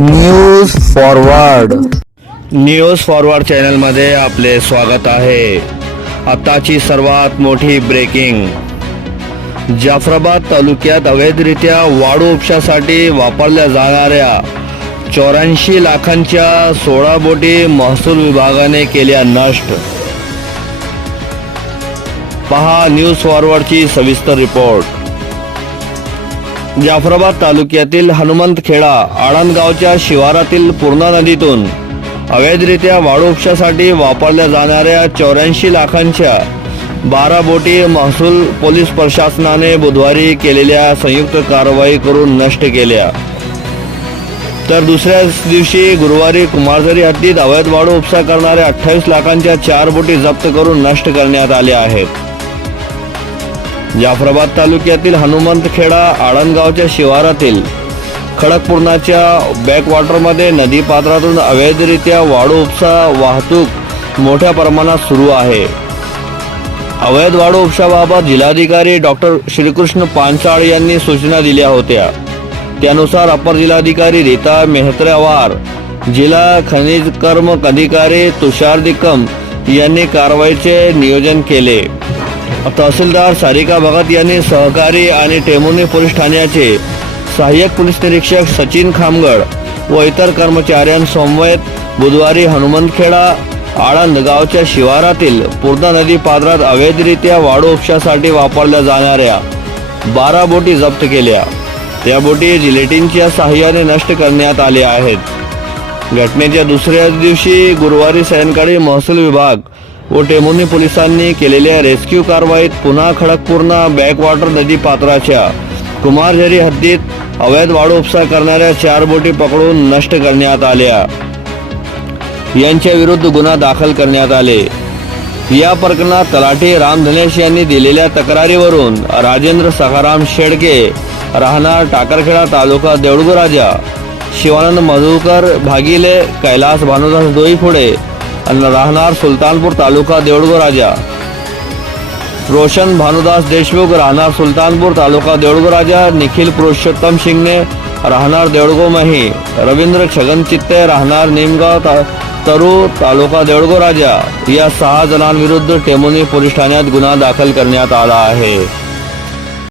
News forward news forward चॅनलमध्ये आपले स्वागत आहे. आताची सर्वात मोठी ब्रेकिंग जाफराबाद तालुक्यात अवैधरित्या वाळू उपशासाठी वापरल्या जाणाऱ्या चौऱ्याऐंशी लाखांच्या सोळा बोटी महसूल विभागाने केल्या नष्ट. पहा न्यूज फॉरवर्डची सविस्तर रिपोर्ट जाफराबाद तालुक्यातील हनुमंतखेडा आळंदगावच्या शिवारातील पूर्णा नदीतून अवैधरित्या वाळू उपशासाठी वापरल्या जाणाऱ्या चौऱ्याऐंशी लाखांच्या बारा बोटी महसूल पोलीस प्रशासनाने बुधवारी केलेल्या संयुक्त कारवाई करून नष्ट केल्या. तर दुसऱ्याच दिवशी गुरुवारी कुमारझरी हद्दीत अवैध वाळू उपसा करणाऱ्या अठ्ठावीस लाखांच्या चार बोटी जप्त करून नष्ट करण्यात आल्या आहेत. जाफराबाद तालुक्यातील हनुमंतखेडा आळंदगावच्या शिवारातील खडकपूर्णाच्या बॅकवॉटरमध्ये नदीपात्रातून अवैधरित्या वाळू उपसा वाहतूक मोठ्या प्रमाणात सुरू आहे. अवैध वाळू उपशाबाबत जिल्हाधिकारी डॉक्टर श्रीकृष्ण पांचाळ यांनी सूचना दिल्या होत्या. त्यानुसार अपर जिल्हाधिकारी रीता मेहत्रेवार जिल्हा खनिज कर्म अधिकारी तुषार दिकम यांनी कारवाईचे नियोजन केले. तहसीलदार सारिका भगत यांनी सहकारी आणि टेमुनी पोलीस ठाण्याचे सहाय्यक पोलीस निरीक्षक सचिन खामगड व इतर कर्मचाऱ्यांसमवेत बुधवारी हनुमंतखेडा आळंद गावच्या शिवारातील पूर्णा नदी पात्रात अवैधरित्या वाळू उपशासाठी वापरल्या जाणाऱ्या बारा बोटी जप्त केल्या. त्या बोटी जिलेटिनच्या सहाय्याने नष्ट करण्यात आल्या आहेत. घटनेच्या दुसऱ्या दिवशी गुरुवारी सायंकाळी महसूल विभाग व टेमुनी पोलिसांनी केलेल्या रेस्क्यू कारवाईत पुन्हा खडकपूर्णा बॅकवॉटर नदी पात्राच्या. कुमारझरी हद्दीत अवैध वाळू उपसा करणाऱ्या चार बोटी पकडून नष्ट करण्यात आल्या. यांच्या विरुद्ध गुन्हा दाखल करण्यात आले. या प्रकरणात तलाठी राम धनेश यांनी दिलेल्या तक्रारीवरून राजेंद्र सखाराम शेडके राहणार टाकरखेडा तालुका देऊळगुराजा शिवानंद मधुकर भागिले कैलास भानुदास दोईफुडे आणि राहणार सुलतानपूर तालुका देऊळगुराजा रोशन भानुदास देशमुख राहणार सुलतानपूर तालुका देऊळगुराजा निखिल पुरुषोत्तम शिंगणे राहणार देऊळगोमही रवींद्र छगन चित्ते राहणार निमगाव ता तरू तालुका देऊळगो राजा. या सहा जणांविरुद्ध टेमुनी पोलीस ठाण्यात गुन्हा दाखल करण्यात आला आहे.